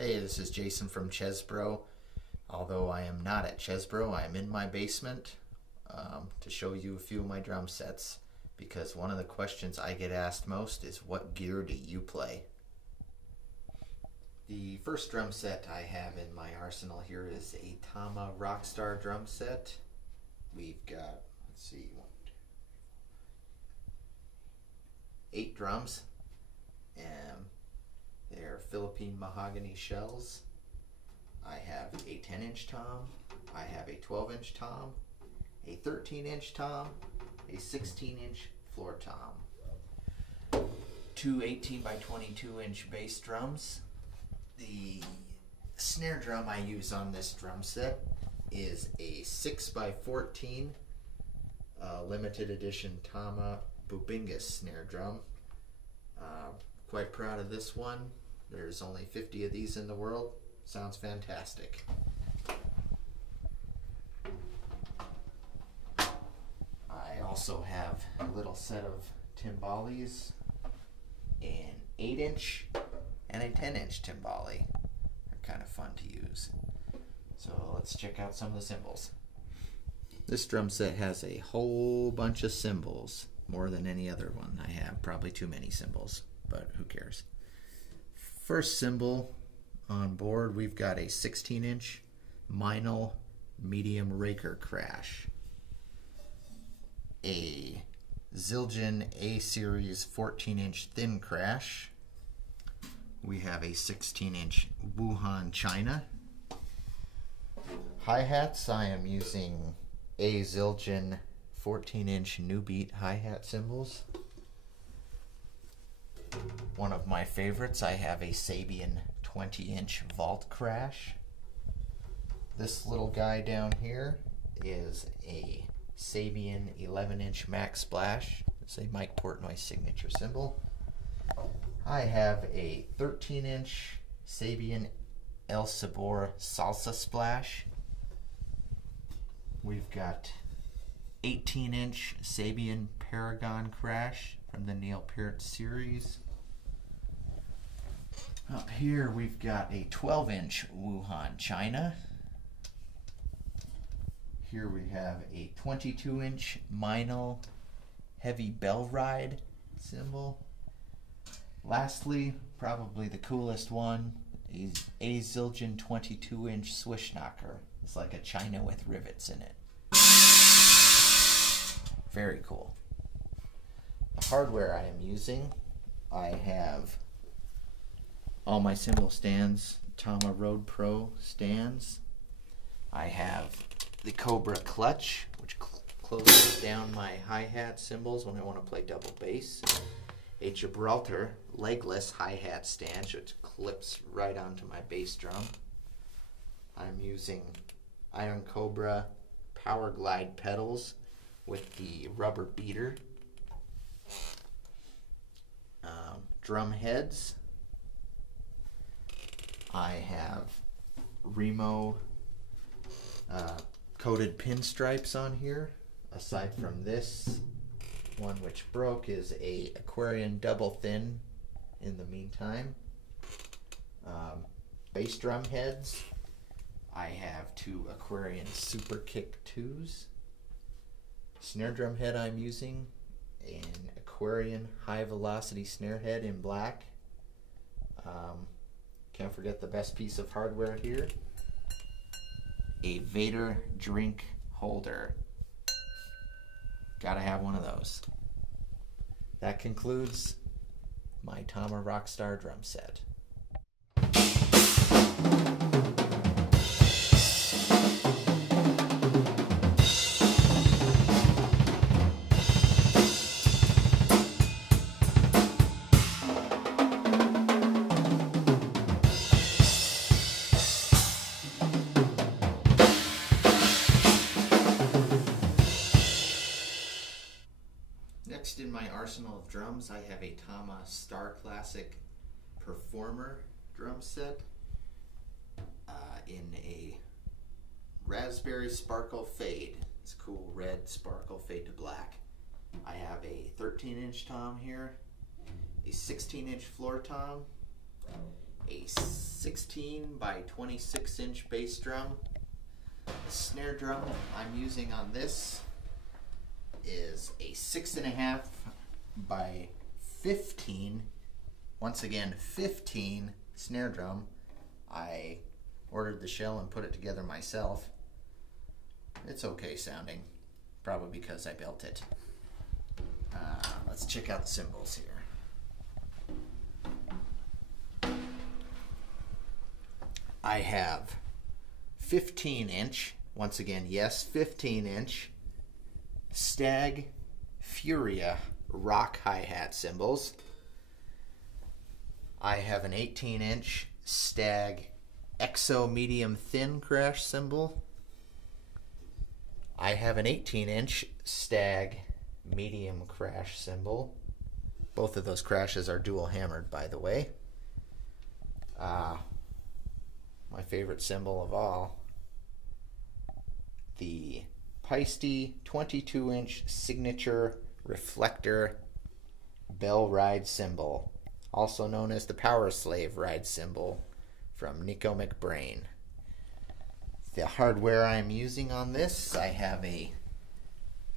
Hey, this is Jason from Chesbro. Although I am not at Chesbro, I am in my basement to show you a few of my drum sets, because one of the questions I get asked most is, what gear do you play? The first drum set I have in my arsenal here is a Tama Rockstar drum set. We've got, let's see, 8 drums, and they're Philippine mahogany shells. I have a 10-inch tom, I have a 12-inch tom, a 13-inch tom, a 16-inch floor tom, 2 18 by 22-inch bass drums. The snare drum I use on this drum set is a 6 by 14 limited edition Tama Bubingas snare drum. Quite proud of this one. There's only 50 of these in the world. Sounds fantastic. I also have a little set of timbales, an 8-inch and a 10-inch timbale. They're kind of fun to use. So let's check out some of the cymbals. This drum set has a whole bunch of cymbals, more than any other one I have. Probably too many cymbals, but who cares. First cymbal on board, we've got a 16-inch Meinl medium raker crash, a Zildjian A-series 14-inch thin crash. We have a 16-inch Wuhan China. Hi-hats, I am using a Zildjian 14-inch New Beat hi-hat cymbals. One of my favorites, I have a Sabian 20-inch vault crash. This little guy down here is a Sabian 11-inch Max Splash. It's a Mike Portnoy signature cymbal. I have a 13-inch Sabian El Sabor Salsa Splash. We've got 18-inch Sabian Paragon Crash from the Neil Peart series. Up here we've got a 12-inch Wuhan China. Here we have a 22-inch Meinl Heavy Bell Ride cymbal. Lastly, probably the coolest one, is a Zildjian 22-inch Swishnauer. It's like a China with rivets in it. Very cool. The hardware I am using, I have all my cymbal stands, Tama Road Pro stands. I have the Cobra clutch, which closes down my hi-hat cymbals when I want to play double bass. A Gibraltar legless hi-hat stand, which clips right onto my bass drum. I'm using Iron Cobra Power Glide pedals with the rubber beater. Drum heads. I have Remo coated pinstripes on here. Aside from this, one which broke is a Aquarian double thin in the meantime. Bass drum heads. I have 2 Aquarian Super Kick 2s. Snare drum head I'm using an Aquarian high velocity snare head in black. Can't forget the best piece of hardware here, a Vader drink holder. Gotta have one of those. That concludes my Tama Rockstar drum set. Next in my arsenal of drums, I have a Tama Star Classic Performer drum set in a Raspberry Sparkle Fade. It's cool red sparkle fade to black. I have a 13-inch tom here, a 16-inch floor tom, a 16 by 26 inch bass drum. The snare drum I'm using on this is a 6.5 by 15, once again 15 snare drum. I ordered the shell and put it together myself. It's okay sounding, probably because I built it. Let's check out the cymbals here. I have 15 inch, once again, yes, 15 inch Stag Furia rock hi-hat cymbals. I have an 18 inch Stag Exo medium thin crash cymbal. I have an 18 inch Stag medium crash cymbal. Both of those crashes are dual hammered, by the way. My favorite cymbal of all, the Paiste 22 inch signature reflector bell ride cymbal, also known as the Power Slave ride cymbal from Nico McBrain. The hardware I'm using on this, I have a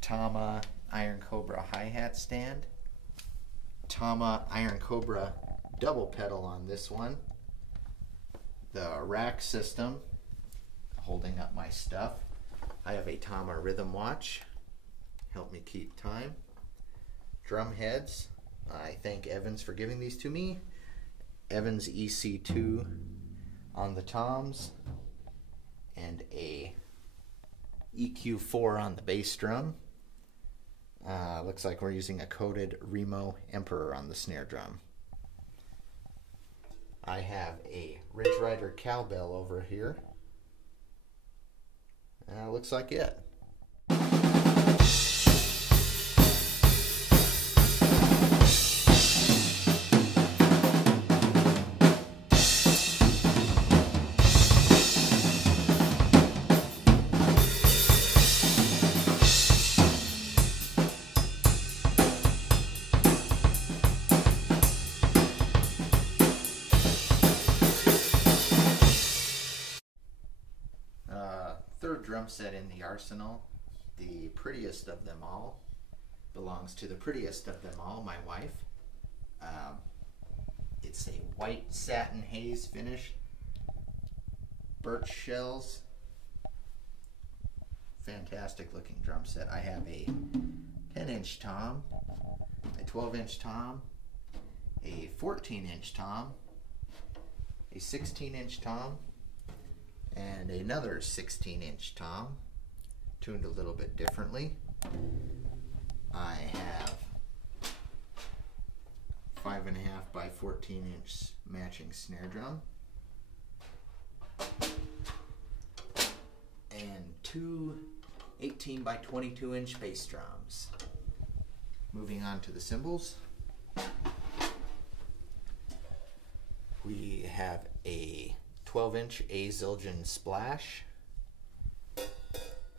Tama Iron Cobra hi-hat stand, Tama Iron Cobra double pedal on this one, the rack system holding up my stuff. I have a Tama rhythm watch, help me keep time. Drum heads, I thank Evans for giving these to me. Evans EC2 on the toms, and a EQ4 on the bass drum. Looks like we're using a coated Remo Emperor on the snare drum. I have a Ridge Rider cowbell over here. Looks like it. Third drum set in the arsenal, the prettiest of them all, belongs to the prettiest of them all, my wife. It's a white satin haze finish, birch shells, fantastic looking drum set. I have a 10 inch tom, a 12 inch tom, a 14 inch tom, a 16 inch tom, and another 16 inch tom, tuned a little bit differently. I have 5.5 by 14 inch matching snare drum, and two 18 by 22 inch bass drums. Moving on to the cymbals, we have a 12 inch A Zildjian Splash,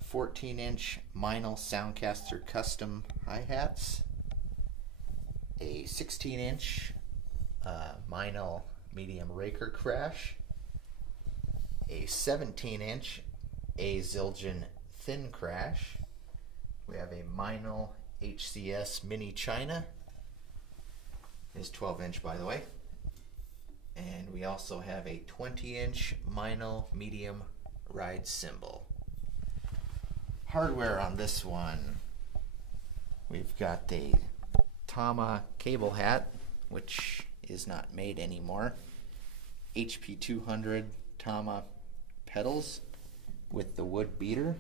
14 inch Meinl Soundcaster custom hi-hats, a 16 inch Meinl medium raker crash, a 17 inch A Zildjian thin crash. We have a Meinl HCS mini China, is 12 inch by the way. And we also have a 20 inch Meinl medium ride cymbal. Hardware on this one, we've got the Tama cable hat, which is not made anymore, HP 200 Tama pedals with the wood beater,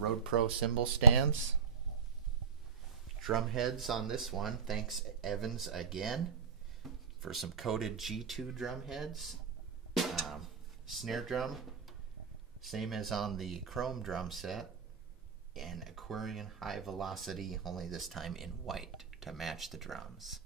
Road Pro cymbal stands, drum heads on this one, thanks Evans again for some coated G2 drum heads. Snare drum, same as on the chrome drum set, and Aquarian high velocity, only this time in white to match the drums.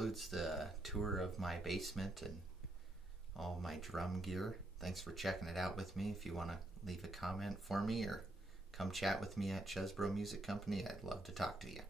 concludes the tour of my basement and all my drum gear. Thanks for checking it out with me. If you want to leave a comment for me or come chat with me at Chesbro Music Company, I'd love to talk to you.